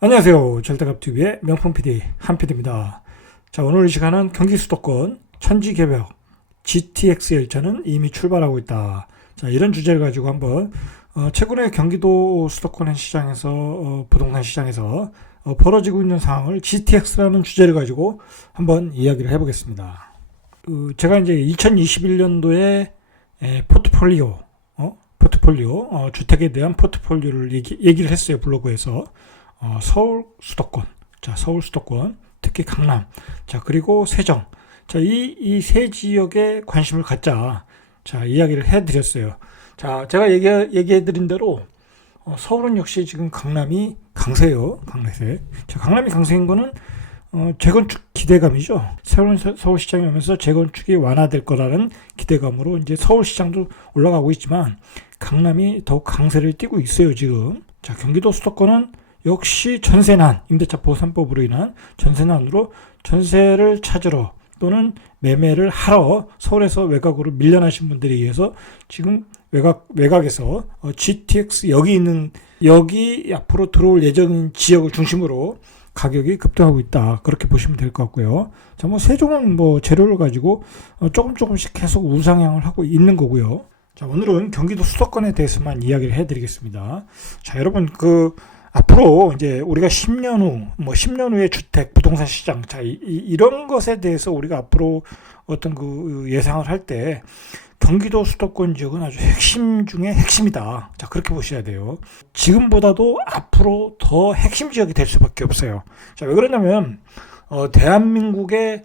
안녕하세요. 절대갑TV의 명품 PD 한PD입니다. 자, 오늘 이 시간은 경기 수도권 천지개벽 GTX 열차는 이미 출발하고 있다. 자, 이런 주제를 가지고 한번 최근에 경기도 수도권 시장에서 부동산 시장에서 벌어지고 있는 상황을 GTX라는 주제를 가지고 한번 이야기를 해보겠습니다. 제가 이제 2021년도에 포트폴리오 주택에 대한 포트폴리오를 얘기를 했어요. 블로그에서. 서울 수도권, 자, 서울 수도권, 특히 강남, 자, 그리고 세정, 자, 이 세 지역에 관심을 갖자, 자, 이야기를 해드렸어요. 자, 제가 얘기해드린 대로, 서울은 역시 지금 강남이 강세요, 강세. 자, 강남이 강세인 거는, 재건축 기대감이죠. 새로운 서울시장이 오면서 재건축이 완화될 거라는 기대감으로 이제 서울시장도 올라가고 있지만, 강남이 더욱 강세를 띠고 있어요, 지금. 자, 경기도 수도권은 역시 전세난, 임대차 보상법으로 인한 전세난으로 전세를 찾으러 또는 매매를 하러 서울에서 외곽으로 밀려나신 분들에 의해서 지금 외곽에서 GTX 여기 앞으로 들어올 예정인 지역을 중심으로 가격이 급등하고 있다. 그렇게 보시면 될 것 같고요. 자, 뭐 세종은 뭐 재료를 가지고 조금씩 계속 우상향을 하고 있는 거고요. 자, 오늘은 경기도 수도권에 대해서만 이야기를 해드리겠습니다. 자, 여러분 앞으로 이제 우리가 10년 후의 주택, 부동산 시장, 자, 이런 것에 대해서 우리가 앞으로 어떤 예상을 할 때 경기도 수도권 지역은 아주 핵심 중에 핵심이다. 자, 그렇게 보셔야 돼요. 지금보다도 앞으로 더 핵심 지역이 될 수밖에 없어요. 자, 왜 그러냐면, 대한민국의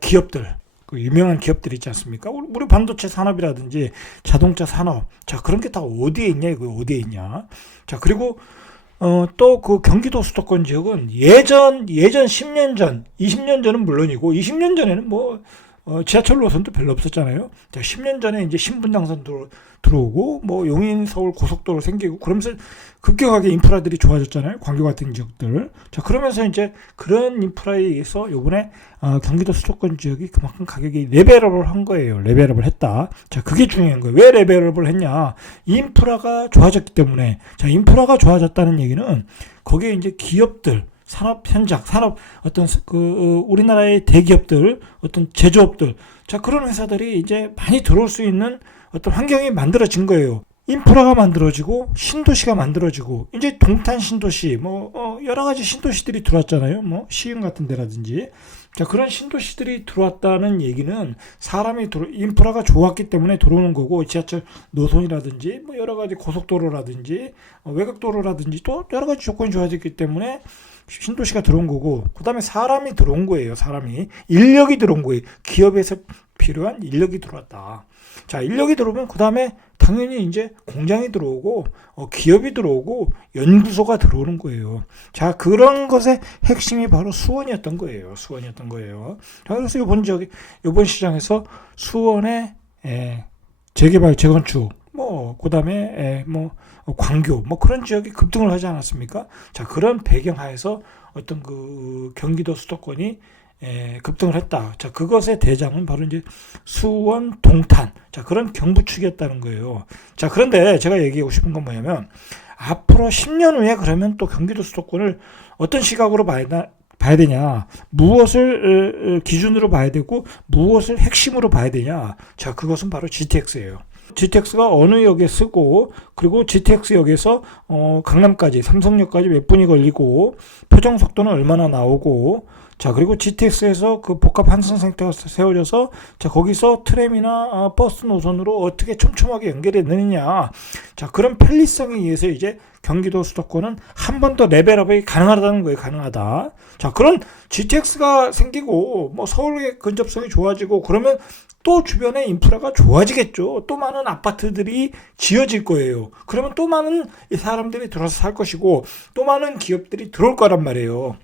기업들, 유명한 기업들 있지 않습니까? 우리 반도체 산업이라든지 자동차 산업, 자, 그런 게 다 어디에 있냐, 이거 어디에 있냐. 자, 그리고 또 경기도 수도권 지역은 예전 10년 전, 20년 전은 물론이고 20년 전에는 지하철 노선도 별로 없었잖아요. 자, 10년 전에 이제 신분당선 들어오고 용인 서울 고속도로 생기고 그러면서 급격하게 인프라들이 좋아졌잖아요. 광교 같은 지역들. 자, 그러면서 이제 그런 인프라에 의해서 요번에 경기도 수도권 지역이 그만큼 가격이 레벨업을 한 거예요. 레벨업을 했다. 자, 그게 중요한 거예요. 왜 레벨업을 했냐? 인프라가 좋아졌기 때문에. 자, 인프라가 좋아졌다는 얘기는 거기에 이제 기업들, 산업 현장, 우리나라의 대기업들, 어떤 제조업들, 자, 그런 회사들이 이제 많이 들어올 수 있는 어떤 환경이 만들어진 거예요. 인프라가 만들어지고, 신도시가 만들어지고, 이제 동탄 신도시, 여러 가지 신도시들이 들어왔잖아요. 시흥 같은 데라든지. 자, 그런 신도시들이 들어왔다는 얘기는 인프라가 좋았기 때문에 들어오는 거고, 지하철 노선이라든지, 여러 가지 고속도로라든지, 외곽도로라든지, 또 여러 가지 조건이 좋아졌기 때문에 신도시가 들어온 거고, 그 다음에 사람이 들어온 거예요. 인력이 들어온 거예요. 기업에서 필요한 인력이 들어왔다. 자, 인력이 들어오면 그 다음에 당연히 이제 공장이 들어오고, 기업이 들어오고, 연구소가 들어오는 거예요. 자, 그런 것의 핵심이 바로 수원이었던 거예요. 자, 그래서 이번 시장에서 수원의 재개발, 재건축, 그 다음에 광교, 그런 지역이 급등을 하지 않았습니까? 자, 그런 배경 하에서 어떤 경기도 수도권이 급등을 했다. 자, 그것의 대장은 바로 이제 수원, 동탄, 자, 그런 경부축이었다는 거예요. 자, 그런데 제가 얘기하고 싶은 건 뭐냐면, 앞으로 10년 후에 그러면 또 경기도 수도권을 어떤 시각으로 봐야 되냐, 무엇을 기준으로 봐야 되고, 무엇을 핵심으로 봐야 되냐. 자, 그것은 바로 GTX예요. GTX가 어느 역에 쓰고, 그리고 GTX 역에서 강남까지, 삼성역까지 몇 분이 걸리고, 표정 속도는 얼마나 나오고, 자, 그리고 GTX에서 그 복합 환승센터가 세워져서, 자, 거기서 트램이나 버스 노선으로 어떻게 촘촘하게 연결이 되느냐. 자, 그런 편리성에 의해서 이제 경기도 수도권은 한 번 더 레벨업이 가능하다는 거예요. 가능하다. 자, 그런 GTX가 생기고, 서울의 근접성이 좋아지고, 그러면 또 주변에 인프라가 좋아지겠죠. 또 많은 아파트들이 지어질 거예요. 그러면 또 많은 사람들이 들어서 살 것이고, 또 많은 기업들이 들어올 거란 말이에요.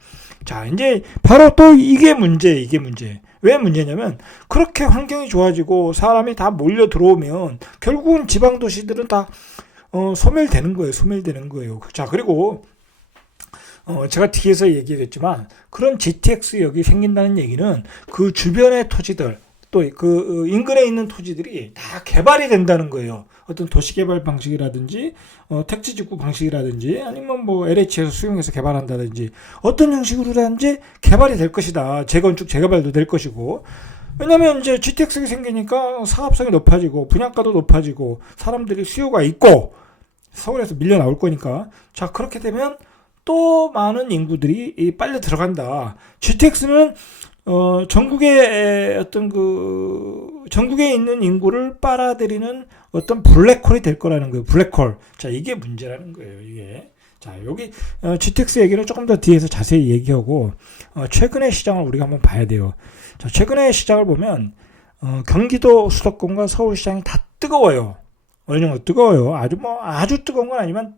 자, 이제 바로 또 이게 문제. 왜 문제냐면, 그렇게 환경이 좋아지고 사람이 다 몰려 들어오면 결국은 지방 도시들은 다 소멸되는 거예요. 자, 그리고 제가 뒤에서 얘기했지만, 그런 GTX역이 생긴다는 얘기는 그 주변의 토지들, 또 인근에 있는 토지들이 다 개발이 된다는 거예요. 어떤 도시개발 방식이라든지 택지직구 방식이라든지 아니면 뭐 LH에서 수용해서 개발한다든지 어떤 형식으로든지 개발이 될 것이다. 재건축, 재개발도 될 것이고. 왜냐면 이제 GTX가 생기니까 사업성이 높아지고 분양가도 높아지고 사람들이 수요가 있고 서울에서 밀려 나올 거니까. 자, 그렇게 되면 또 많은 인구들이 빨려 들어간다. GTX는 전국의 어떤 전국에 있는 인구를 빨아들이는 어떤 블랙홀이 될 거라는 거예요. 블랙홀. 자, 이게 문제라는 거예요. 이게. 자, 여기 GTX 얘기는 조금 더 뒤에서 자세히 얘기하고 최근의 시장을 우리가 한번 봐야 돼요. 자, 최근의 시장을 보면 경기도 수도권과 서울 시장이 다 뜨거워요. 어느 정도 뜨거워요. 아주 뜨거운 건 아니지만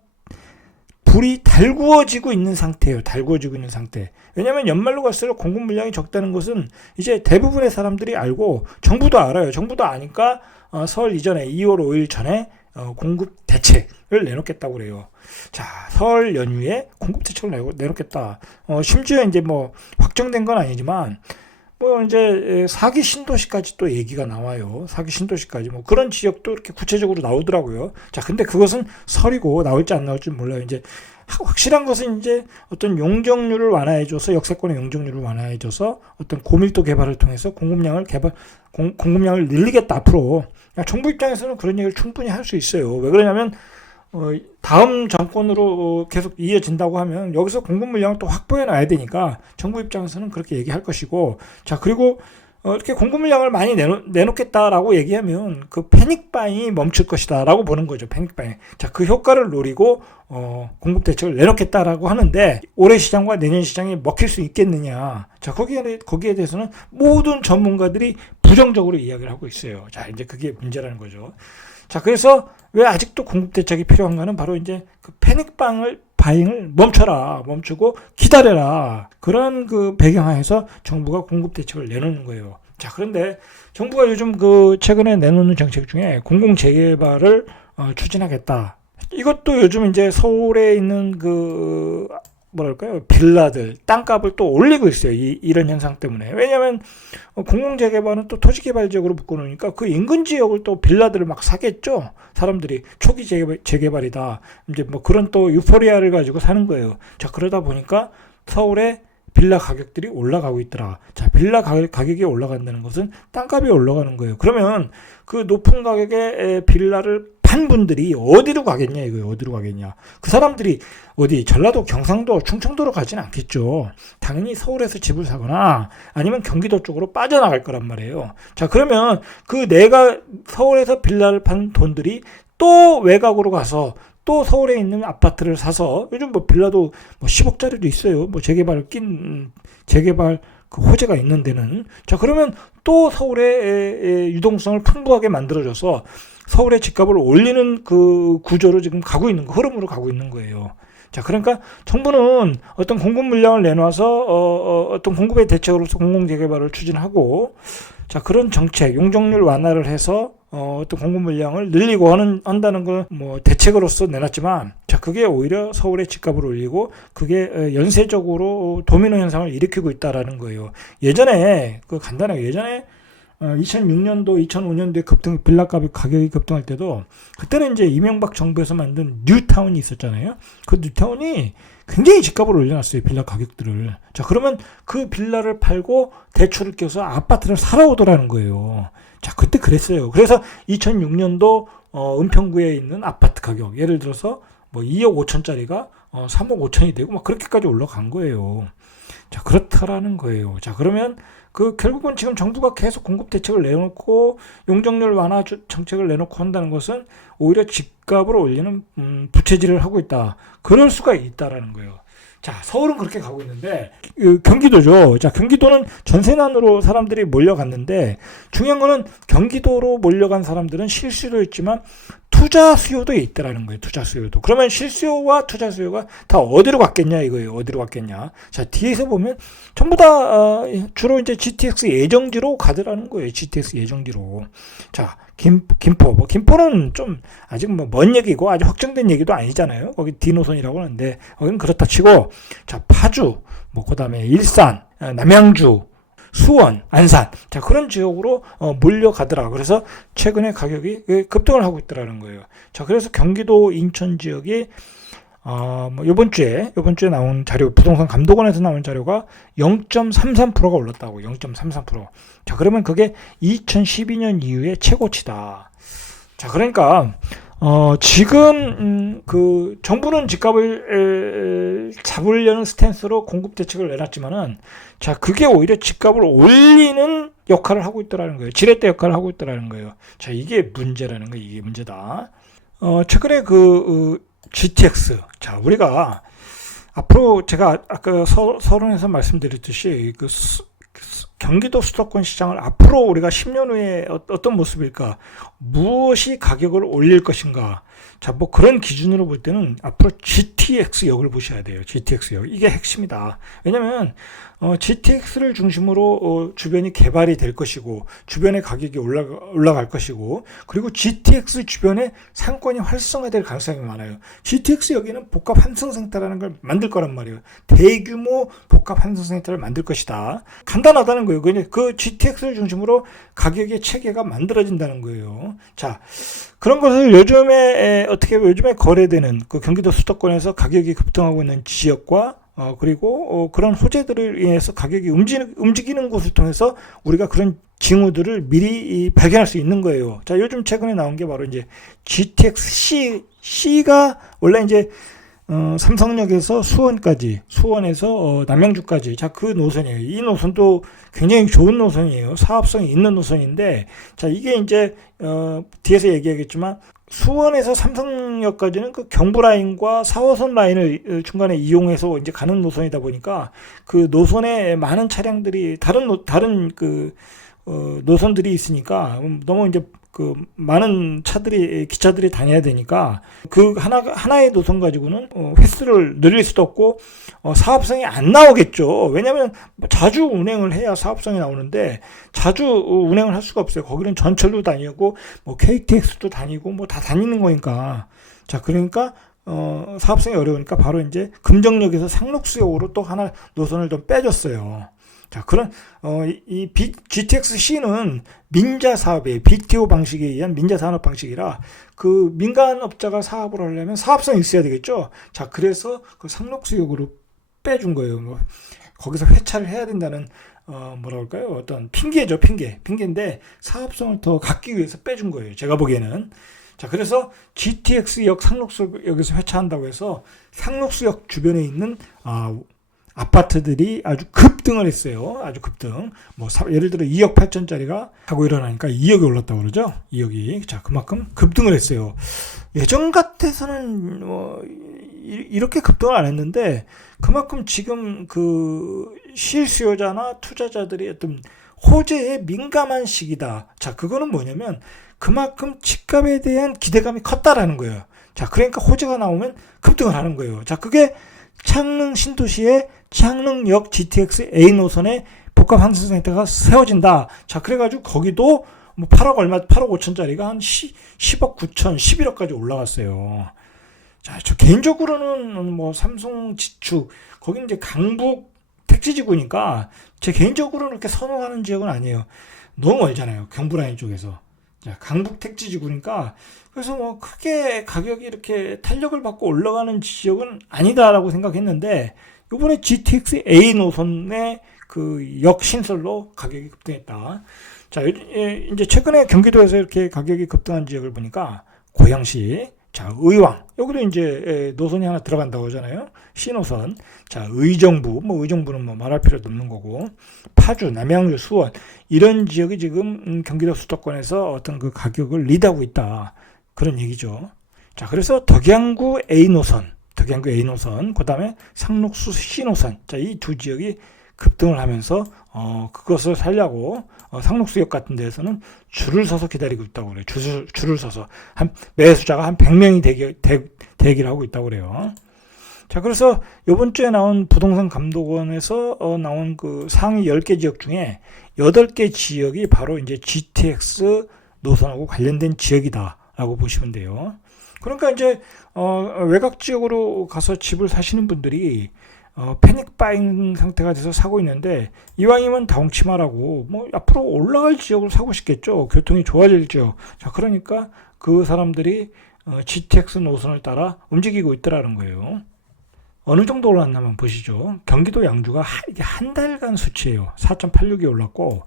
불이 달구어지고 있는 상태예요. 달구어지고 있는 상태. 왜냐하면 연말로 갈수록 공급 물량이 적다는 것은 이제 대부분의 사람들이 알고 정부도 알아요. 정부도 아니까 설 이전에 2월 5일 전에 공급 대책을 내놓겠다고 그래요. 자, 설 연휴에 공급 대책을 내놓겠다. 심지어 이제 뭐 확정된 건 아니지만 뭐 이제 4기 신도시까지 또 얘기가 나와요. 4기 신도시까지 뭐 그런 지역도 이렇게 구체적으로 나오더라고요. 자, 근데 그것은 설이고 나올지 안 나올지 몰라요. 이제 확실한 것은 이제 어떤 용적률을 완화해줘서 역세권의 용적률을 완화해줘서 어떤 고밀도 개발을 통해서 공급량을 늘리겠다 앞으로. 정부 입장에서는 그런 얘기를 충분히 할 수 있어요. 왜 그러냐면 다음 정권으로 계속 이어진다고 하면 여기서 공급 물량을 또 확보해 놔야 되니까 정부 입장에서는 그렇게 얘기할 것이고. 자, 그리고 이렇게 공급 물량을 많이 내놓겠다라고 얘기하면 그 패닉 바잉이 멈출 것이다라고 보는 거죠. 패닉 바잉. 자, 그 효과를 노리고 공급 대책을 내놓겠다라고 하는데 올해 시장과 내년 시장이 먹힐 수 있겠느냐. 자, 거기에 대해서는 모든 전문가들이 부정적으로 이야기를 하고 있어요. 자, 이제 그게 문제라는 거죠. 자, 그래서 왜 아직도 공급 대책이 필요한가는 바로 이제 그 패닉 바잉을 멈추고 기다려라. 그런 그 배경하에서 정부가 공급 대책을 내놓는 거예요. 자, 그런데 정부가 요즘 최근에 내놓는 정책 중에 공공 재개발을 추진하겠다. 이것도 요즘 이제 서울에 있는 빌라들, 땅값을 또 올리고 있어요. 이런 현상 때문에. 왜냐하면 공공재개발은 또 토지개발지역으로 묶어놓으니까 그 인근 지역을 또 빌라들을 막 사겠죠. 사람들이 초기 재개발이다. 이제 뭐 그런 또 유포리아를 가지고 사는 거예요. 자, 그러다 보니까 서울에 빌라 가격들이 올라가고 있더라. 자, 빌라 가격이 올라간다는 것은 땅값이 올라가는 거예요. 그러면 그 높은 가격의 빌라를 판 분들이 어디로 가겠냐 이거예요. 어디로 가겠냐. 그 사람들이 어디 전라도, 경상도, 충청도로 가진 않겠죠. 당연히 서울에서 집을 사거나 아니면 경기도 쪽으로 빠져나갈 거란 말이에요. 자, 그러면 내가 서울에서 빌라를 판 돈들이 또 외곽으로 가서 또 서울에 있는 아파트를 사서 요즘 뭐 빌라도 뭐 10억짜리도 있어요. 뭐 재개발 그 호재가 있는 데는. 자, 그러면 또 서울의 유동성을 풍부하게 만들어줘서 서울의 집값을 올리는 그 구조로 지금 흐름으로 가고 있는 거예요. 자, 그러니까 정부는 어떤 공급 물량을 내놔서 어떤 공급의 대책으로서 공공재개발을 추진하고, 자, 그런 정책, 용적률 완화를 해서 어떤 공급 물량을 늘리고 한다는 걸 뭐 대책으로서 내놨지만, 자, 그게 오히려 서울의 집값을 올리고 그게 연쇄적으로 도미노 현상을 일으키고 있다라는 거예요. 예전에 2006년도, 2005년도에 빌라 가격이 급등할 때도 그때는 이제 이명박 정부에서 만든 뉴타운이 있었잖아요. 그 뉴타운이 굉장히 집값을 올려놨어요. 빌라 가격들을. 자, 그러면 그 빌라를 팔고 대출을 껴서 아파트를 사러 오더라는 거예요. 자, 그때 그랬어요. 그래서 2006년도 은평구에 있는 아파트 가격, 예를 들어서 뭐 2억 5천짜리가 3억 5천이 되고 막 그렇게까지 올라간 거예요. 자, 그렇다라는 거예요. 자, 그러면 결국은 지금 정부가 계속 공급 대책을 내놓고 용적률 완화 정책을 내놓고 한다는 것은 오히려 집값을 올리는 부채질을 하고 있다. 그럴 수가 있다라는 거예요. 자, 서울은 그렇게 가고 있는데 경기도죠. 자, 경기도는 전세난으로 사람들이 몰려갔는데 중요한 거는 경기도로 몰려간 사람들은 실수도 있지만 투자 수요도 있다라는 거예요. 투자 수요도. 그러면 실수요와 투자 수요가 다 어디로 갔겠냐 이거예요. 어디로 갔겠냐. 자, 뒤에서 보면 전부 다 주로 이제 GTX 예정지로 가더라는 거예요. GTX 예정지로. 자, 김포. 김포는 좀 아직 먼 얘기고 아직 확정된 얘기도 아니잖아요. 거기 D노선이라고 하는데 거기는 그렇다 치고, 자, 파주, 그다음에 일산, 남양주, 수원, 안산, 자 그런 지역으로 몰려가더라. 그래서 최근에 가격이 급등을 하고 있더라는 거예요. 자 그래서 경기도 인천 지역이 뭐 이번 주에 나온 자료, 부동산 감독원에서 나온 자료가 0.33%가 올랐다고. 0.33%. 자 그러면 그게 2012년 이후에 최고치다. 자 그러니까 지금 그 정부는 집값을 잡으려는 스탠스로 공급 대책을 내놨지만은, 자 그게 오히려 집값을 올리는 역할을 하고 있더라는 거예요. 지렛대 역할을 하고 있더라는 거예요. 자 이게 문제라는 거예요. 이게 문제다. 최근에 GTX. 자 우리가 앞으로 제가 아까 서론에서 말씀드렸듯이 경기도 수도권 시장을 앞으로 우리가 10년 후에 어떤 모습일까? 무엇이 가격을 올릴 것인가? 자, 뭐 그런 기준으로 볼 때는 앞으로 GTX역을 보셔야 돼요. GTX역. 이게 핵심이다. 왜냐면 GTX를 중심으로 주변이 개발이 될 것이고, 주변의 가격이 올라갈 것이고, 그리고 GTX 주변에 상권이 활성화될 가능성이 많아요. GTX역에는 복합 환승센터라는 걸 만들 거란 말이에요. 대규모 복합 환승센터를 만들 것이다. 간단하다는 거예요. 그 GTX를 중심으로 가격의 체계가 만들어진다는 거예요. 자, 그런 것을 요즘에 거래되는 그 경기도 수도권에서 가격이 급등하고 있는 지역과 그리고 그런 호재들을 인해서 가격이 움직이는 곳을 통해서 우리가 그런 징후들을 미리 발견할 수 있는 거예요. 자, 요즘 최근에 나온 게 바로 이제 GTX C가 원래 이제 삼성역에서 수원에서 남양주까지, 자 그 노선이에요. 이 노선도 굉장히 좋은 노선이에요. 사업성이 있는 노선인데, 자 이게 이제 뒤에서 얘기하겠지만 수원에서 삼성역까지는 그 경부라인과 4호선 라인을 중간에 이용해서 이제 가는 노선이다 보니까 그 노선에 많은 차량들이 다른 노선들이 있으니까 너무 이제 그 많은 기차들이 다녀야 되니까 그 하나의 노선 가지고는 횟수를 늘릴 수도 없고 사업성이 안 나오겠죠. 왜냐하면 자주 운행을 해야 사업성이 나오는데 자주 운행을 할 수가 없어요. 거기는 전철도 다니고 뭐 KTX도 다니고 뭐 다 다니는 거니까. 자 그러니까 사업성이 어려우니까 바로 이제 금정역에서 상록수역으로 또 하나 노선을 좀 빼줬어요. 자, 이 GTX-C는 민자 사업이에요. BTO 방식에 의한 민자 산업 방식이라 그 민간업자가 사업을 하려면 사업성이 있어야 되겠죠. 자, 그래서 그 상록수역으로 빼준 거예요. 뭐, 거기서 회차를 해야 된다는, 어떤 핑계죠, 핑계인데 사업성을 더 갖기 위해서 빼준 거예요. 제가 보기에는. 자, 그래서 GTX역 상록수역에서 회차한다고 해서 상록수역 주변에 있는, 아파트들이 아주 급등을 했어요. 아주 급등. 예를 들어 2억 8천짜리가 하고 일어나니까 2억이 올랐다고 그러죠. 2억이. 자, 그만큼 급등을 했어요. 예전 같아서는 이렇게 급등을 안 했는데 그만큼 지금 그 실수요자나 투자자들이 어떤 호재에 민감한 시기다. 자, 그거는 뭐냐면 그만큼 집값에 대한 기대감이 컸다라는 거예요. 자, 그러니까 호재가 나오면 급등을 하는 거예요. 자, 그게 창릉 신도시의 창릉역 GTX A 노선에 복합 환승센터가 세워진다. 자, 그래가지고 거기도 뭐 8억 5천짜리가 한 10억 9천, 11억까지 올라갔어요. 자, 저 개인적으로는 뭐 삼성 지축, 거기는 이제 강북 택지지구니까 제 개인적으로는 그렇게 선호하는 지역은 아니에요. 너무 멀잖아요. 경부라인 쪽에서. 자, 강북 택지지구니까 그래서 뭐 크게 가격이 이렇게 탄력을 받고 올라가는 지역은 아니다라고 생각했는데 이번에 GTX A 노선의 그 역 신설로 가격이 급등했다. 자, 이제 최근에 경기도에서 이렇게 가격이 급등한 지역을 보니까 고양시, 자, 의왕, 여기도 이제 노선이 하나 들어간다고 하잖아요. C노선. 자, 의정부는 뭐 말할 필요도 없는 거고, 파주, 남양주, 수원, 이런 지역이 지금 경기도 수도권에서 어떤 그 가격을 리드하고 있다. 그런 얘기죠. 자, 그래서 덕양구 A 노선, 그 다음에 상록수 C노선. 자, 이 두 지역이 급등을 하면서, 그것을 살려고, 상록수역 같은 데에서는 줄을 서서 기다리고 있다고 그래요. 줄을 서서. 매수자가 한 100명이 대기를 하고 있다고 그래요. 자, 그래서 이번 주에 나온 부동산 감독원에서 나온 그 상위 10개 지역 중에 8개 지역이 바로 이제 GTX 노선하고 관련된 지역이다라고 보시면 돼요. 그러니까 이제 외곽 지역으로 가서 집을 사시는 분들이 패닉 바잉 상태가 돼서 사고 있는데 이왕이면 다홍치마라고 뭐 앞으로 올라갈 지역을 사고 싶겠죠. 교통이 좋아질 지역. 자, 그러니까 그 사람들이 GTX 노선을 따라 움직이고 있더라는 거예요. 어느 정도 올랐나 한번 보시죠. 경기도 양주가 이게 한 달간 수치예요. 4.86이 올랐고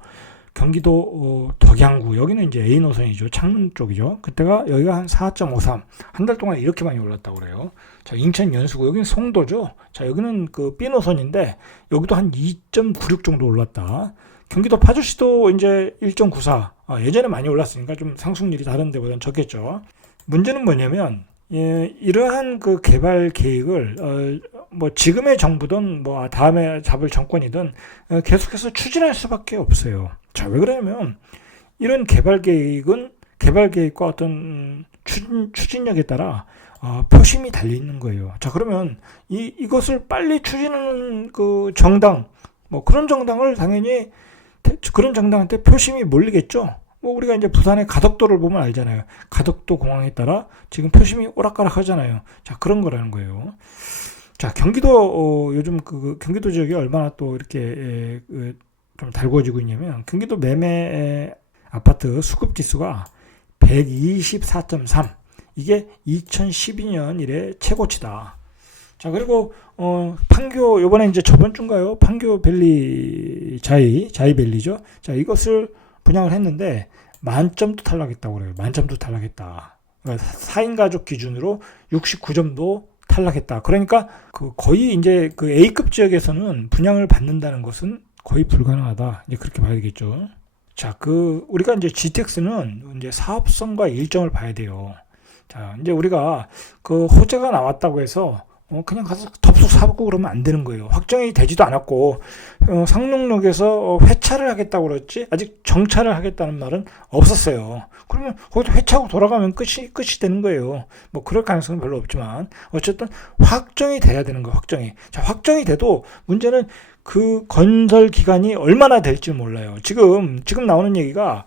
경기도 덕양구 여기는 이제 A 노선이죠. 창릉 쪽이죠. 그때가 여기가 한 4.53. 한 달 동안 이렇게 많이 올랐다고 그래요. 자, 인천 연수구 여기는 송도죠. 자, 여기는 그 B 노선인데 여기도 한 2.96 정도 올랐다. 경기도 파주시도 이제 1.94. 예전에 많이 올랐으니까 좀 상승률이 다른 데보다는 적겠죠. 문제는 뭐냐면 이러한 그 개발 계획을 뭐 지금의 정부든 뭐 다음에 잡을 정권이든 계속해서 추진할 수밖에 없어요. 자, 왜 그러냐면 이런 개발 계획과 어떤 추진력에 따라 표심이 달려 있는 거예요. 자, 그러면 이것을 빨리 추진하는 그 정당, 뭐 그런 정당을 당연히 그런 정당한테 표심이 몰리겠죠. 뭐 우리가 이제 부산의 가덕도를 보면 알잖아요. 가덕도 공항에 따라 지금 표심이 오락가락 하잖아요. 자, 그런 거라는 거예요. 자, 경기도 요즘 그 경기도 지역이 얼마나 또 이렇게 좀 달궈지고 있냐면 경기도 매매 아파트 수급 지수가 124.3. 이게 2012년 이래 최고치다. 자, 그리고 판교 요번에 이제 저번 주인가요? 판교 밸리 자이밸리죠. 자, 이것을 분양을 했는데 만점도 탈락했다고 그래요. 만점도 탈락했다. 그러니까 4인 가족 기준으로 69점도 탈락했다. 그러니까 그 거의 이제 그 A급 지역에서는 분양을 받는다는 것은 거의 불가능하다. 이제 그렇게 봐야 되겠죠. 자, 우리가 이제 GTX는 이제 사업성과 일정을 봐야 돼요. 자, 이제 우리가 그 호재가 나왔다고 해서 그냥 가서 덥석 사고 그러면 안 되는 거예요. 확정이 되지도 않았고 상록역에서 회차를 하겠다고 그랬지 아직 정차를 하겠다는 말은 없었어요. 그러면 거기서 회차하고 돌아가면 끝이 되는 거예요. 뭐 그럴 가능성은 별로 없지만 어쨌든 확정이 돼야 되는 거예요. 자, 확정이 돼도 문제는 그 건설 기간이 얼마나 될지 몰라요. 지금 나오는 얘기가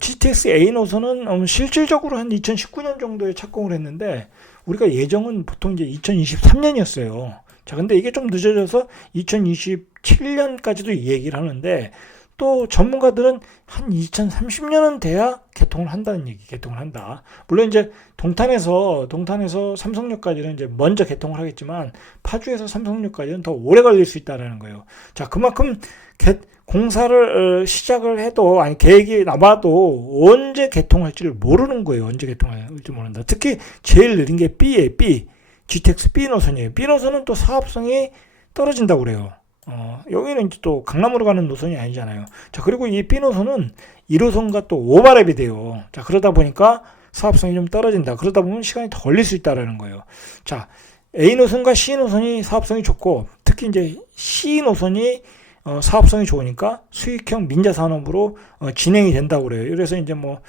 GTX A 노선은 실질적으로 한 2019년 정도에 착공을 했는데 우리가 예정은 보통 이제 2023년이었어요. 자, 근데 이게 좀 늦어져서 2027년까지도 이 얘기를 하는데 또 전문가들은 한 2030년은 돼야 개통을 한다. 물론 이제 동탄에서 삼성역까지는 이제 먼저 개통을 하겠지만 파주에서 삼성역까지는 더 오래 걸릴 수 있다라는 거예요. 자, 그만큼 공사를 시작을 해도 아니 계획이 나와도 언제 개통할지를 모르는 거예요. 언제 개통할지 모른다. 특히 제일 느린 게 B예요. GTX B 노선이에요. B 노선은 또 사업성이 떨어진다고 그래요. 여기는 이제 또 강남으로 가는 노선이 아니잖아요. 자, 그리고 이 B 노선은 1호선과 또 오버랩이 돼요. 자, 그러다 보니까 사업성이 좀 떨어진다. 그러다 보면 시간이 더 걸릴 수 있다라는 거예요. 자, A 노선과 C 노선이 사업성이 좋고 특히 이제 C 노선이 사업성이 좋으니까 수익형 민자 산업으로 진행이 된다고 그래요. 그래서 이제 뭐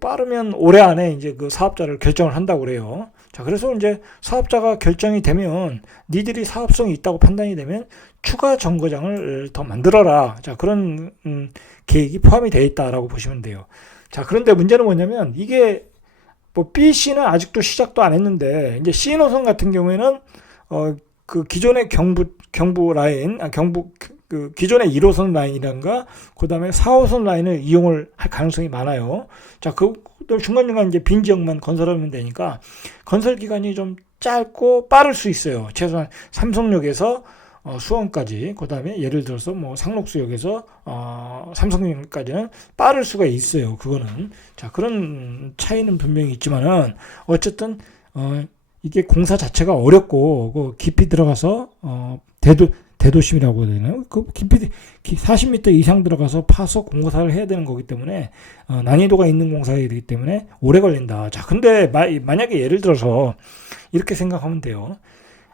빠르면 올해 안에 이제 그 사업자를 결정을 한다고 그래요. 자, 그래서 이제 사업자가 결정이 되면 니들이 사업성이 있다고 판단이 되면 추가 정거장을 더 만들어라. 자, 그런 계획이 포함이 되어 있다라고 보시면 돼요. 자, 그런데 문제는 뭐냐면 이게 뭐 B, C는 아직도 시작도 안 했는데 이제 C 노선 같은 경우에는 그 기존의 경부 라인, 그 기존의 1호선 라인이란가, 그 다음에 4호선 라인을 이용을 할 가능성이 많아요. 자, 중간중간 이제 빈 지역만 건설하면 되니까 건설 기간이 좀 짧고 빠를 수 있어요. 최소한 삼성역에서 수원까지, 그 다음에 예를 들어서 뭐 상록수역에서 삼성역까지는 빠를 수가 있어요. 그거는. 자, 그런 차이는 분명히 있지만은 어쨌든 이게 공사 자체가 어렵고 그 깊이 들어가서 대도심이라고 해야 되나요? 그 깊이 40m 이상 들어가서 파서 공사를 해야 되는 거기 때문에 난이도가 있는 공사이기 때문에 오래 걸린다. 자, 근데 만약에 예를 들어서 이렇게 생각하면 돼요.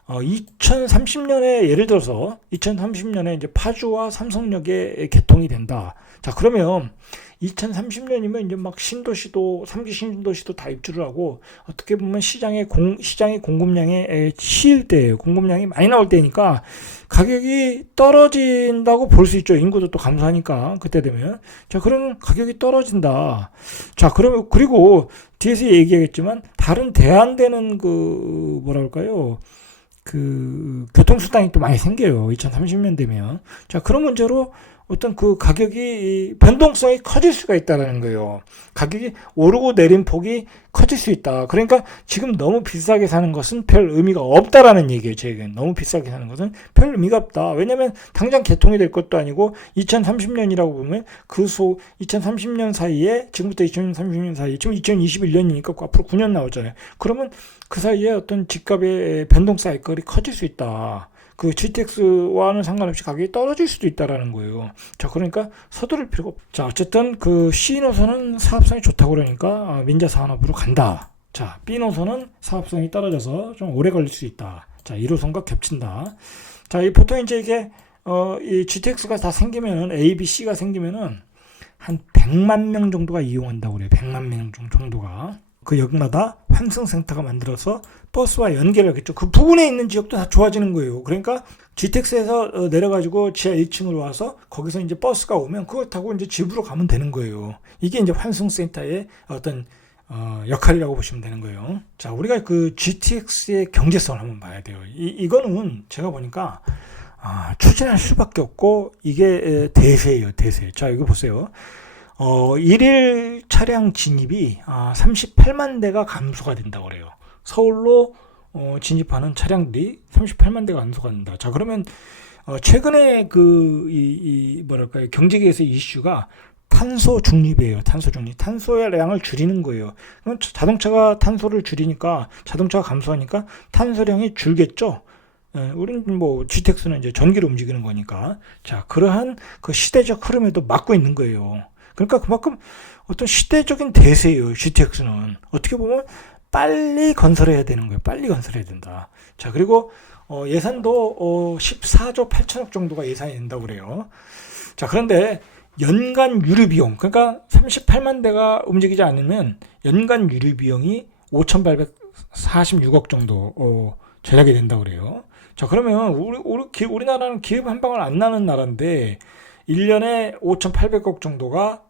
2030년에 예를 들어서 2030년에 이제 파주와 삼성역에 개통이 된다. 자, 그러면 2030년이면 이제 막 신도시도 3기 신도시도 다 입주를 하고 어떻게 보면 시장의 공급량에 치일 때예요. 공급량이 많이 나올 때니까 가격이 떨어진다고 볼 수 있죠. 인구도 또 감소하니까 그때 되면. 자, 그러면 가격이 떨어진다. 자, 그러면 그리고 뒤에서 얘기하겠지만 다른 대안되는 그 뭐랄까요? 그 교통수단이 또 많이 생겨요. 2030년 되면. 자, 그런 문제로 어떤 그 가격이 변동성이 커질 수가 있다는 거예요. 가격이 오르고 내린 폭이 커질 수 있다. 그러니까 지금 너무 비싸게 사는 것은 별 의미가 없다라는 얘기예요. 제 얘기는. 너무 비싸게 사는 것은 별 의미가 없다. 왜냐면 당장 개통이 될 것도 아니고 2030년이라고 보면 2030년 사이에 지금부터 2030년 사이에 지금 2021년이니까 앞으로 9년 나오잖아요. 그러면 그 사이에 어떤 집값의 변동 사이클이 커질 수 있다. 그 GTX와는 상관없이 가격이 떨어질 수도 있다라는 거예요. 자, 그러니까 서두를 필요가 없. 자, 어쨌든 그 C 노선은 사업성이 좋다고 그러니까 민자 산업으로 간다. 자, B 노선은 사업성이 떨어져서 좀 오래 걸릴 수 있다. 자, 1호선과 겹친다. 자, 이 보통 이제 이게 이 GTX가 다 생기면은 A, B, C가 생기면은 한 100만 명 정도가 이용한다고 그래요. 100만 명 정도가. 그 역마다 환승센터가 만들어서 버스와 연결을 하겠죠. 그 부근에 있는 지역도 다 좋아지는 거예요. 그러니까 GTX에서 내려가지고 지하 1층으로 와서 거기서 이제 버스가 오면 그걸 타고 이제 집으로 가면 되는 거예요. 이게 이제 환승센터의 어떤 역할이라고 보시면 되는 거예요. 자, 우리가 그 GTX의 경제성을 한번 봐야 돼요. 이거는 제가 보니까 추진할 수밖에 없고 이게 대세예요. 대세. 자, 이거 보세요. 일일 차량 진입이 38만 대가 감소가 된다고 그래요. 서울로 진입하는 차량들이 38만 대가 감소가 된다. 자, 그러면 최근에 뭐랄까요, 경제계에서 이슈가 탄소 중립이에요. 탄소 중립. 탄소의 양을 줄이는 거예요. 그럼 자동차가 탄소를 줄이니까, 자동차가 감소하니까 탄소량이 줄겠죠. 우리는 뭐 GTX는 이제 전기로 움직이는 거니까. 자, 그러한 그 시대적 흐름에도 맞고 있는 거예요. 그러니까 그만큼 어떤 시대적인 대세예요. GTX는 어떻게 보면 빨리 건설해야 되는 거예요. 빨리 건설해야 된다. 자, 그리고 예산도 14조 8천억 정도가 예산이 된다고 그래요. 자, 그런데 연간 유류 비용, 그러니까 38만 대가 움직이지 않으면 연간 유류 비용이 5,846억 정도 절약이 된다고 그래요. 자, 그러면 우리나라는 기업 한 방울 안 나는 나라인데 1년에 5,800억 정도가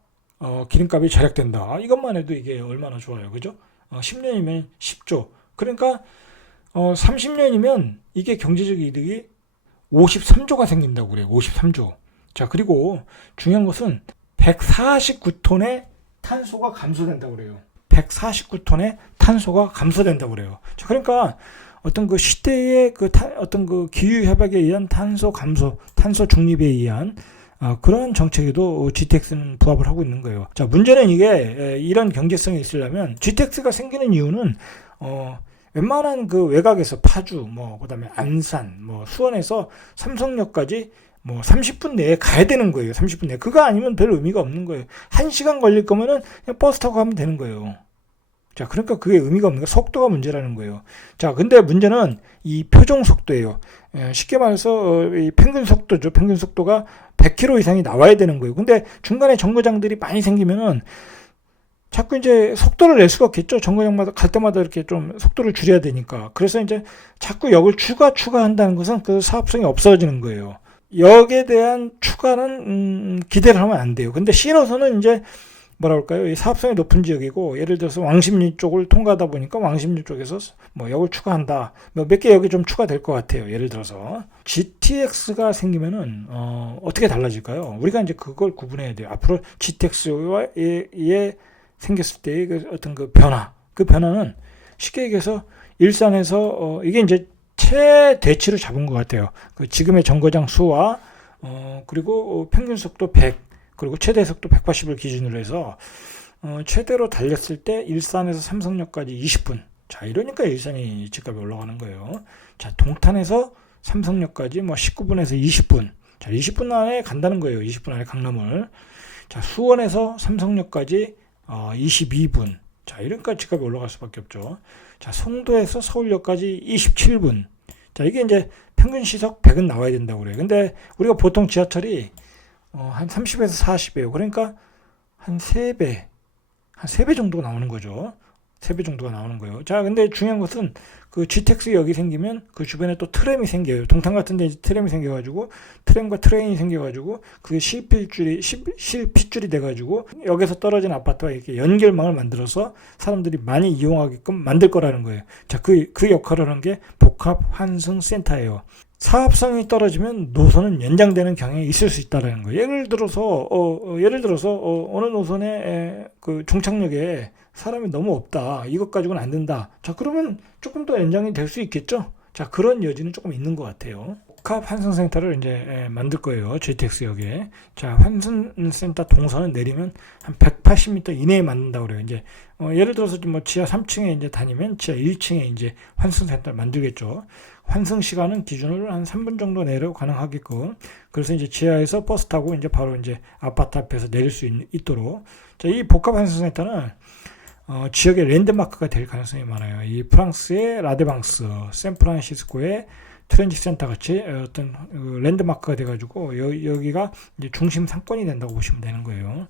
기름값이 절약된다. 이것만 해도 이게 얼마나 좋아요. 그죠? 10년이면 10조. 그러니까 30년이면 이게 경제적 이득이 53조가 생긴다고 그래요. 53조. 자, 그리고 중요한 것은 149톤의 탄소가 감소된다고 그래요. 149톤의 탄소가 감소된다고 그래요. 자, 그러니까 어떤 그 시대의 어떤 그 기후 협약에 의한 탄소 감소, 탄소 중립에 의한 그런 정책에도 GTX는 부합을 하고 있는 거예요. 자, 문제는 이게 이런 경제성이 있으려면 GTX가 생기는 이유는 웬만한 그 외곽에서 파주, 그다음에 안산, 수원에서 삼성역까지 30분 내에 가야 되는 거예요. 30분 내에. 그거 아니면 별 의미가 없는 거예요. 1시간 걸릴 거면은 그냥 버스 타고 가면 되는 거예요. 자, 그러니까 그게 의미가 없는 거, 속도가 문제라는 거예요. 자, 근데 문제는 이 표종 속도예요. 쉽게 말해서 이 평균 속도죠. 평균 속도가 100km 이상이 나와야 되는 거예요. 근데 중간에 정거장들이 많이 생기면은 자꾸 이제 속도를 낼 수가 없겠죠. 정거장마다 갈 때마다 이렇게 좀 속도를 줄여야 되니까. 그래서 이제 자꾸 역을 추가한다는 것은 그 사업성이 없어지는 거예요. 역에 대한 추가는 기대를 하면 안 돼요. 근데 C노선은 이제 이 사업성이 높은 지역이고, 예를 들어서 왕십리 쪽을 통과하다 보니까 왕십리 쪽에서 역을 추가한다. 몇 개 역이 좀 추가될 것 같아요. 예를 들어서 GTX가 생기면은 어떻게 달라질까요? 우리가 이제 그걸 구분해야 돼요. 앞으로 GTX에 생겼을 때의 어떤 그 변화, 그 변화는 쉽게 얘기해서 일산에서 이게 이제 최대치를 잡은 것 같아요. 그 지금의 정거장 수와 그리고 평균 속도 100. 그리고 최대 속도 180을 기준으로 해서 최대로 달렸을 때 일산에서 삼성역까지 20분. 자, 이러니까 일산이 집값이 올라가는 거예요. 자, 동탄에서 삼성역까지 19분에서 20분. 자, 20분 안에 간다는 거예요. 20분 안에 강남을. 자, 수원에서 삼성역까지 22분. 자, 이러니까 집값이 올라갈 수밖에 없죠. 자, 송도에서 서울역까지 27분. 자, 이게 이제 평균 시속 100은 나와야 된다고 그래요. 근데 우리가 보통 지하철이 한 30에서 40이에요. 그러니까 한 3배 정도 나오는 거죠. 3배 정도가 나오는 거예요. 자, 근데 중요한 것은 그 GTX역이 생기면 그 주변에 또 트램이 생겨요. 동탄 같은 데 트램이 생겨가지고, 트램과 트레인이 생겨가지고, 그게 실핏줄이 돼가지고, 역에서 떨어진 아파트와 이렇게 연결망을 만들어서 사람들이 많이 이용하게끔 만들 거라는 거예요. 자, 그 역할을 하는 게 복합환승센터예요. 사업성이 떨어지면 노선은 연장되는 경향이 있을 수 있다는 거예요. 예를 들어서 어느 노선에 그 종착역에 사람이 너무 없다. 이것 가지고는 안 된다. 자, 그러면 조금 더 연장이 될 수 있겠죠. 자, 그런 여지는 조금 있는 것 같아요. 복합 환승센터를 이제 만들 거예요. GTX역에. 자, 환승센터 동선을 내리면 한 180m 이내에 만든다고 그래요. 이제 예를 들어서 뭐 지하 3층에 이제 다니면 지하 1층에 이제 환승센터를 만들겠죠. 환승 시간은 기준으로 한 3분 정도 내로 가능하게끔. 그래서 이제 지하에서 버스 타고 이제 바로 이제 아파트 앞에서 내릴 수 있도록. 자, 이 복합 환승센터는 지역의 랜드마크가 될 가능성이 많아요. 이 프랑스의 라데방스, 샌프란시스코의 트랜짓 센터 같이 어떤 랜드마크가 돼가지고 여기가 이제 중심 상권이 된다고 보시면 되는 거예요.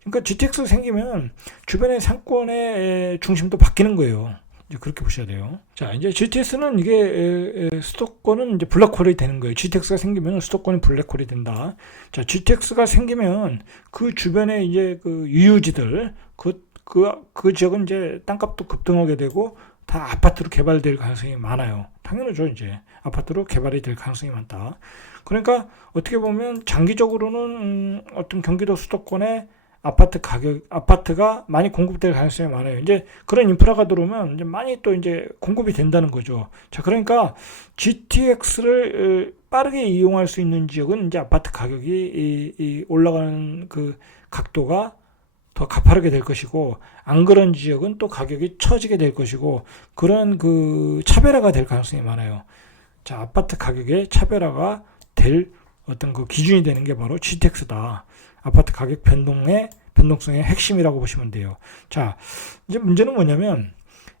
그러니까 GTX 생기면 주변의 상권의 중심도 바뀌는 거예요. 이제 그렇게 보셔야 돼요. 자, 이제 GTX는 이게 수도권은 이제 블랙홀이 되는 거예요. GTX가 생기면 수도권이 블랙홀이 된다. 자, GTX가 생기면 그 주변에 이제 그 유유지들 그 지역은 이제 땅값도 급등하게 되고 다 아파트로 개발될 가능성이 많아요. 당연하죠. 이제 아파트로 개발이 될 가능성이 많다. 그러니까 어떻게 보면 장기적으로는 어떤 경기도 수도권에 아파트가 많이 공급될 가능성이 많아요. 이제 그런 인프라가 들어오면 이제 많이 또 이제 공급이 된다는 거죠. 자, 그러니까 GTX를 빠르게 이용할 수 있는 지역은 이제 아파트 가격이 올라가는 그 각도가 더 가파르게 될 것이고, 안 그런 지역은 또 가격이 처지게 될 것이고, 그런 그 차별화가 될 가능성이 많아요. 자, 아파트 가격의 차별화가 될 어떤 그 기준이 되는 게 바로 GTX다. 아파트 가격 변동성의 핵심이라고 보시면 돼요. 자, 이제 문제는 뭐냐면,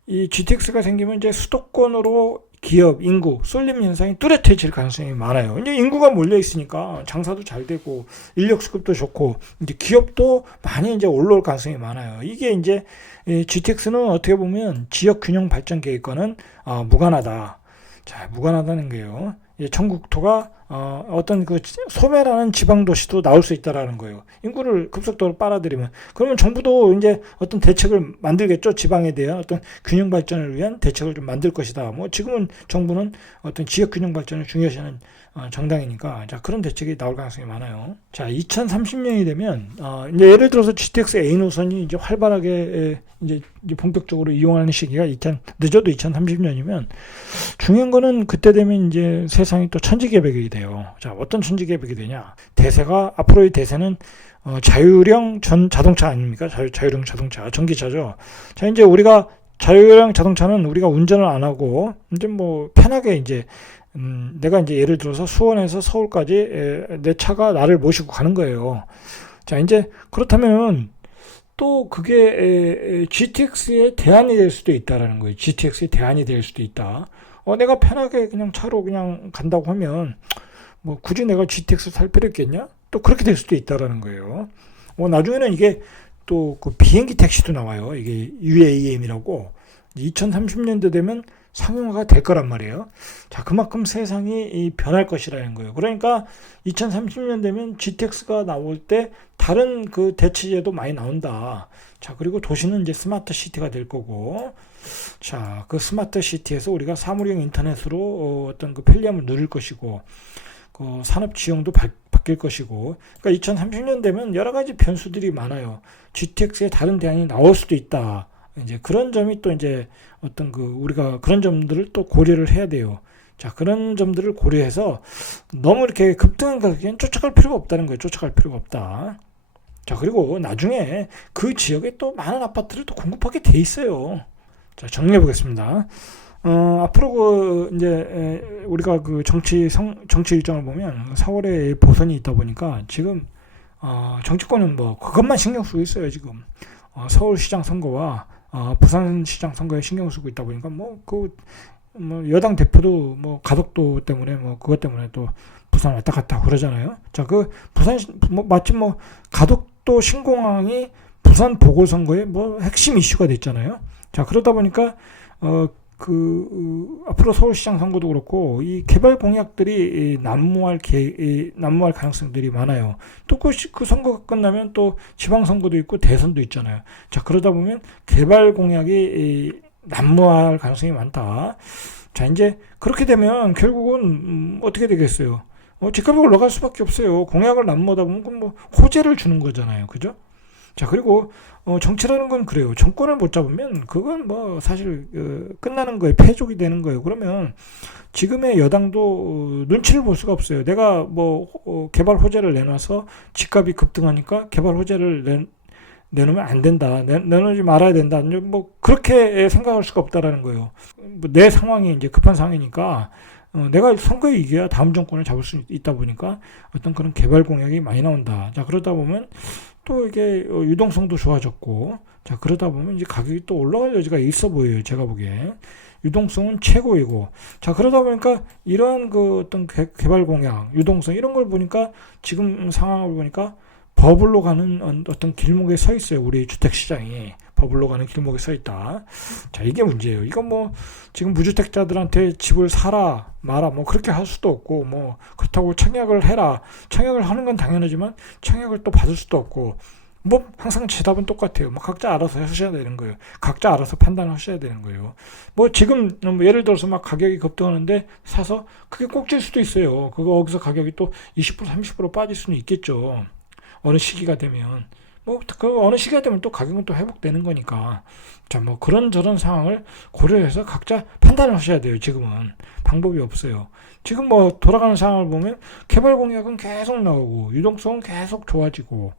이 GTX가 생기면 이제 수도권으로 기업, 인구, 쏠림 현상이 뚜렷해질 가능성이 많아요. 이제 인구가 몰려 있으니까 장사도 잘 되고, 인력 수급도 좋고, 이제 기업도 많이 이제 올라올 가능성이 많아요. 이게 이제 GTX는 어떻게 보면 지역 균형 발전 계획과는 무관하다. 자, 무관하다는 거예요. 청국토가 어떤 그 소매라는 지방 도시도 나올 수 있다라는 거예요. 인구를 급속도로 빨아들이면, 그러면 정부도 이제 어떤 대책을 만들겠죠. 지방에 대한 어떤 균형 발전을 위한 대책을 좀 만들 것이다. 뭐 지금은 정부는 어떤 지역 균형 발전을 중요시하는 정당이니까, 자, 그런 대책이 나올 가능성이 많아요. 자, 2030년이 되면 이제 예를 들어서 GTX A 노선이 이제 활발하게 이제 본격적으로 이용하는 시기가 늦어도 2030년이면, 중요한 거는 그때 되면 이제 세상이 또 천지개벽이 돼요. 자, 어떤 천지개벽이 되냐? 앞으로의 대세는 자율형 자동차 아닙니까? 자율형 자동차, 전기차죠. 자, 이제 우리가 자율형 자동차는 우리가 운전을 안 하고 이제 뭐 편하게 이제 내가 이제 예를 들어서 수원에서 서울까지 내 차가 나를 모시고 가는 거예요. 자, 이제 그렇다면 또 그게 GTX의 대안이 될 수도 있다라는 거예요. GTX의 대안이 될 수도 있다. 내가 편하게 그냥 차로 그냥 간다고 하면 뭐 굳이 내가 GTX 살 필요 있겠냐? 또 그렇게 될 수도 있다라는 거예요. 나중에는 이게 또 그 비행기 택시도 나와요. 이게 UAM이라고 2030년도 되면 상용화가 될 거란 말이에요. 자, 그만큼 세상이 변할 것이라는 거예요. 그러니까 2030년 되면 GTX가 나올 때 다른 그 대체제도 많이 나온다. 자, 그리고 도시는 이제 스마트 시티가 될 거고, 자, 그 스마트 시티에서 우리가 사물형 인터넷으로 어떤 그 편리함을 누릴 것이고, 그 산업 지형도 바뀔 것이고, 그러니까 2030년 되면 여러 가지 변수들이 많아요. GTX의 다른 대안이 나올 수도 있다. 이제 그런 점이 또 이제 어떤 그 우리가 그런 점들을 또 고려를 해야 돼요. 자, 그런 점들을 고려해서 너무 이렇게 급등한 가격엔 쫓아갈 필요가 없다는 거예요. 쫓아갈 필요가 없다. 자, 그리고 나중에 그 지역에 또 많은 아파트를 또 공급하게 돼 있어요. 자, 정리해 보겠습니다. 앞으로 그 이제 우리가 그 정치 일정을 보면 4월에 보선이 있다 보니까 지금 정치권은 뭐 그것만 신경 쓰고 있어요. 지금 서울시장 선거와 부산시장 선거에 신경 쓰고 있다 보니까 뭐 여당 대표도 뭐 가덕도 때문에 뭐 그것 때문에 또 부산 왔다 갔다 그러잖아요. 자, 그 부산 마침 뭐 가덕도 신공항이 부산 보궐선거의 뭐 핵심 이슈가 됐잖아요. 자, 그러다 보니까 앞으로 서울시장 선거도 그렇고 이 개발 공약들이 난무할 가능성들이 많아요. 또 그 선거가 끝나면 또 지방선거도 있고 대선도 있잖아요. 자, 그러다 보면 개발 공약이 난무할 가능성이 많다. 자, 이제 그렇게 되면 결국은 어떻게 되겠어요? 집값이 올라갈 수밖에 없어요. 공약을 난무하다 보면 그건 뭐 호재를 주는 거잖아요. 그죠? 자, 그리고 정치라는 건 그래요. 정권을 못 잡으면 그건 뭐 사실 끝나는 거예요. 패족이 되는 거예요. 그러면 지금의 여당도 눈치를 볼 수가 없어요. 내가 뭐 개발 호재를 내놔서 집값이 급등하니까 개발 호재를 내놓으면 안 된다. 내놓지 말아야 된다. 뭐 그렇게 생각할 수가 없다라는 거예요. 내 상황이 이제 급한 상황이니까 내가 선거에 이겨야 다음 정권을 잡을 수 있다 보니까 어떤 그런 개발 공약이 많이 나온다. 자, 그러다 보면 또 이게 유동성도 좋아졌고, 자, 그러다 보면 이제 가격이 또 올라갈 여지가 있어 보여요. 제가 보기에. 유동성은 최고이고, 자, 그러다 보니까 이러한 그 어떤 개발 공약, 유동성 이런 걸 보니까 지금 상황을 보니까 버블로 가는 어떤 길목에 서 있어요. 우리 주택시장이. 버블로 가는 길목에 서 있다. 자, 이게 문제예요. 이건 뭐 지금 무주택자들한테 집을 사라 마라 뭐 그렇게 할 수도 없고, 뭐 그렇다고 청약을 해라, 청약을 하는 건 당연하지만 청약을 또 받을 수도 없고, 뭐 항상 제 답은 똑같아요. 뭐 각자 알아서 하셔야 되는 거예요. 각자 알아서 판단하셔야 되는 거예요. 뭐 지금 뭐 예를 들어서 막 가격이 급등하는데 사서 그게 꼭질 수도 있어요. 그거 거기서 가격이 또 20% 30% 빠질 수는 있겠죠. 어느 시기가 되면. 뭐, 그 어느 시기가 되면 또 가격은 또 회복되는 거니까. 자, 뭐, 그런저런 상황을 고려해서 각자 판단을 하셔야 돼요, 지금은. 방법이 없어요. 지금 뭐, 돌아가는 상황을 보면, 개발 공약은 계속 나오고, 유동성은 계속 좋아지고,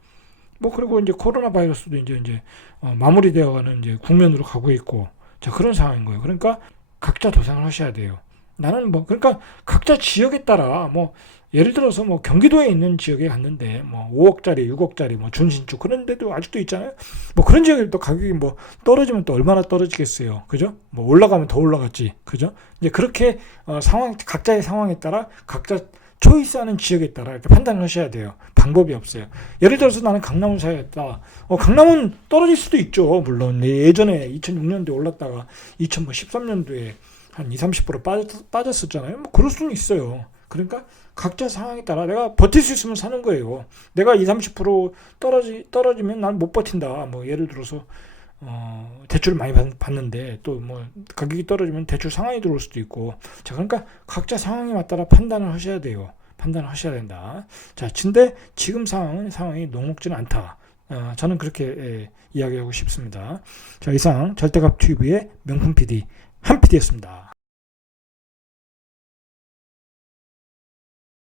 뭐, 그리고 이제 코로나 바이러스도 이제, 마무리되어 가는 이제 국면으로 가고 있고, 자, 그런 상황인 거예요. 그러니까, 각자 도생을 하셔야 돼요. 나는 뭐, 그러니까, 각자 지역에 따라, 뭐, 예를 들어서 뭐 경기도에 있는 지역에 갔는데 뭐 5억짜리, 6억짜리 뭐 준신축 그런 데도 아직도 있잖아요. 뭐 그런 지역에 또 가격이 뭐 떨어지면 또 얼마나 떨어지겠어요. 그죠? 뭐 올라가면 더 올라갔지. 그죠? 이제 그렇게 각자의 상황에 따라 각자 초이스하는 지역에 따라 이렇게 판단을 하셔야 돼요. 방법이 없어요. 예를 들어서 나는 강남을 사야겠다. 강남은 떨어질 수도 있죠. 물론 예전에 2006년도에 올랐다가 2013년도에 한 20-30% 빠졌었잖아요. 뭐 그럴 수는 있어요. 그러니까 각자 상황에 따라 내가 버틸 수 있으면 사는 거예요. 내가 20-30% 떨어지면 난 못 버틴다. 뭐 예를 들어서 대출을 많이 받는데 또 뭐 가격이 떨어지면 대출 상한이 들어올 수도 있고, 자, 그러니까 각자 상황에 맞따라 판단을 하셔야 돼요. 판단을 하셔야 된다. 자, 근데 지금 상황이 녹록지는 않다. 저는 그렇게 이야기하고 싶습니다. 자, 이상 절대값 TV의 명품 PD 한 PD였습니다.